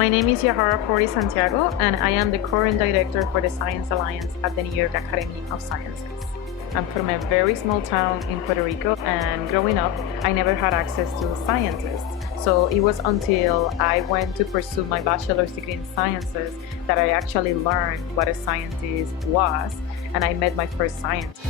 My name is Yaihara Fortis Santiago, and I am the current director for the Science Alliance at the New York Academy of Sciences. I'm from a very small town in Puerto Rico, and growing up, I never had access to scientists. So it was until I went to pursue my bachelor's degree in sciences that I actually learned what a scientist was, and I met my first scientist.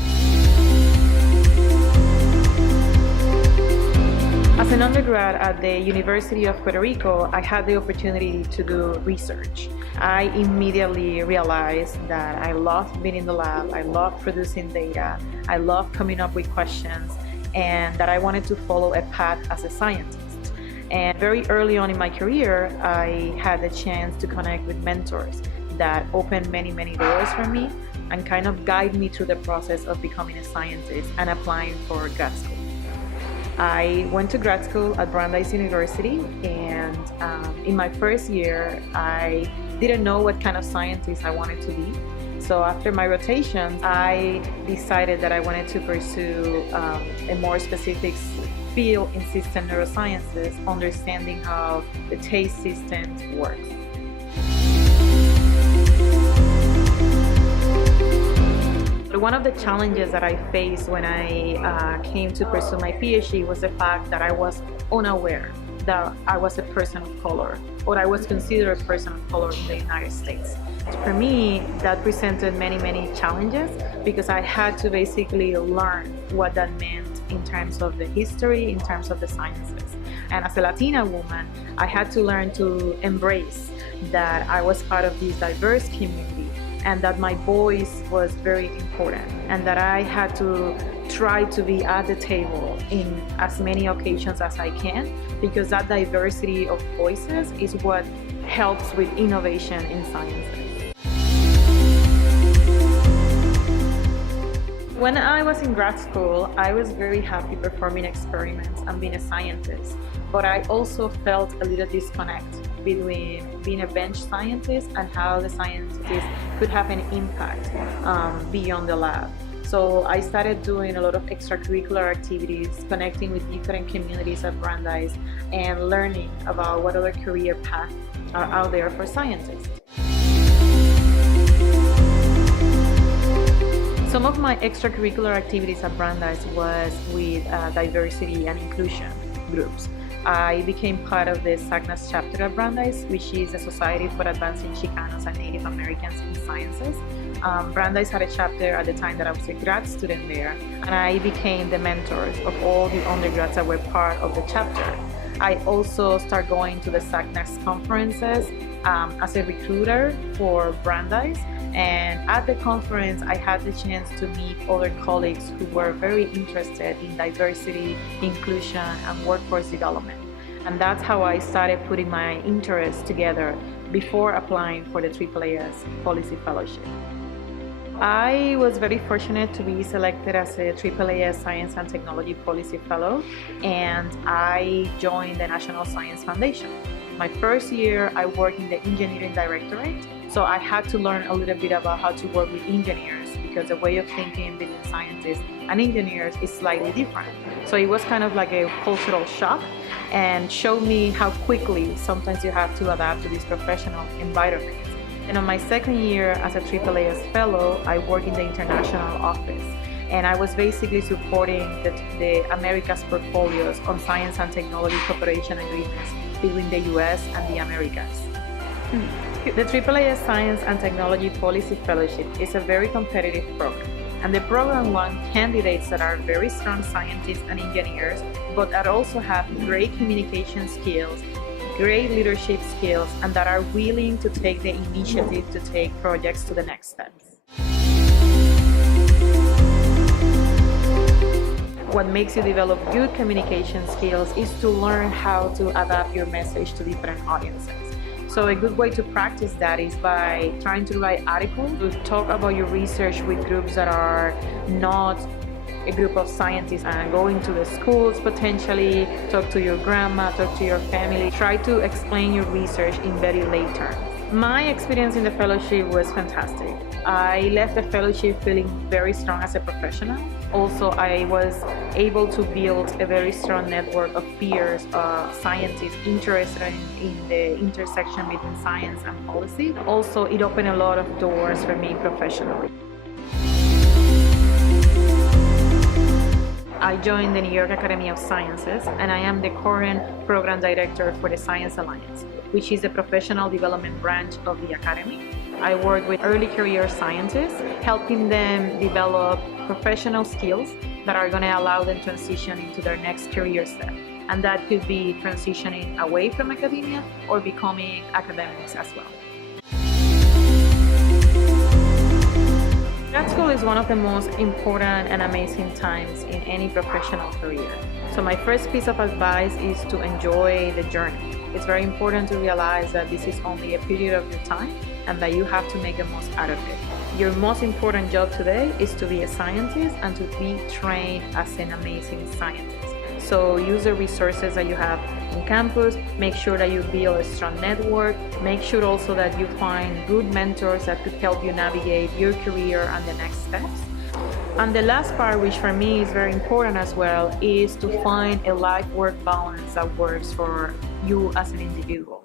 As an undergrad at the University of Puerto Rico, I had the opportunity to do research. I immediately realized that I loved being in the lab, I loved producing data, I loved coming up with questions, and that I wanted to follow a path as a scientist. And very early on in my career, I had the chance to connect with mentors that opened many doors for me and kind of guide me through the process of becoming a scientist and applying for grad school. I went to grad school at Brandeis University, and in my first year, I didn't know what kind of scientist I wanted to be. So after my rotation, I decided that I wanted to pursue a more specific field in system neurosciences, understanding how the taste system works. One of the challenges that I faced when I came to pursue my Ph.D. was the fact that I was unaware that I was a person of color, or I was considered a person of color in the United States. For me, that presented many challenges because I had to basically learn what that meant in terms of the history, in terms of the sciences. And as a Latina woman, I had to learn to embrace that I was part of this diverse community, and that my voice was very important, and that I had to try to be at the table in as many occasions as I can, because that diversity of voices is what helps with innovation in sciences. When I was in grad school, I was very happy performing experiments and being a scientist, but I also felt a little disconnect between being a bench scientist and how the scientist could have an impact beyond the lab. So I started doing a lot of extracurricular activities, connecting with different communities at Brandeis, and learning about what other career paths are out there for scientists. Some of my extracurricular activities at Brandeis was with diversity and inclusion groups. I became part of the SACNAS Chapter at Brandeis, which is a society for advancing Chicanos and Native Americans in sciences. Brandeis had a chapter at the time that I was a grad student there, and I became the mentors of all the undergrads that were part of the chapter. I also started going to the SACNAS conferences as a recruiter for Brandeis, and at the conference I had the chance to meet other colleagues who were very interested in diversity, inclusion, and workforce development. And that's how I started putting my interests together before applying for the AAAS Policy Fellowship. I was very fortunate to be selected as a AAAS Science and Technology Policy Fellow, and I joined the National Science Foundation. My first year, I worked in the Engineering Directorate, so I had to learn a little bit about how to work with engineers, because the way of thinking between scientists and engineers is slightly different. So it was kind of like a cultural shock, and showed me how quickly sometimes you have to adapt to this professional environment. And on my second year as a AAAS Fellow, I worked in the international office, and I was basically supporting the Americas portfolios on science and technology cooperation agreements between the US and the Americas. The AAAS Science and Technology Policy Fellowship is a very competitive program, and the program wants candidates that are very strong scientists and engineers, but that also have great communication skills, great leadership skills, and that are willing to take the initiative to take projects to the next steps. What makes you develop good communication skills is to learn how to adapt your message to different audiences. So a good way to practice that is by trying to write articles, to talk about your research with groups that are not a group of scientists, and going to the schools potentially, talk to your grandma, talk to your family, try to explain your research in very lay terms. My experience in the fellowship was fantastic. I left the fellowship feeling very strong as a professional. Also, I was able to build a very strong network of peers, scientists interested in the intersection between science and policy. Also, it opened a lot of doors for me professionally. I joined the New York Academy of Sciences, and I am the current program director for the Science Alliance, which is the professional development branch of the Academy. I work with early career scientists, helping them develop professional skills that are going to allow them to transition into their next career step. And that could be transitioning away from academia or becoming academics as well. Grad school is one of the most important and amazing times in any professional career. So my first piece of advice is to enjoy the journey. It's very important to realize that this is only a period of your time and that you have to make the most out of it. Your most important job today is to be a scientist and to be trained as an amazing scientist. So use the resources that you have on campus, make sure that you build a strong network, make sure also that you find good mentors that could help you navigate your career and the next steps. And the last part, which for me is very important as well, is to find a life-work balance that works for you as an individual.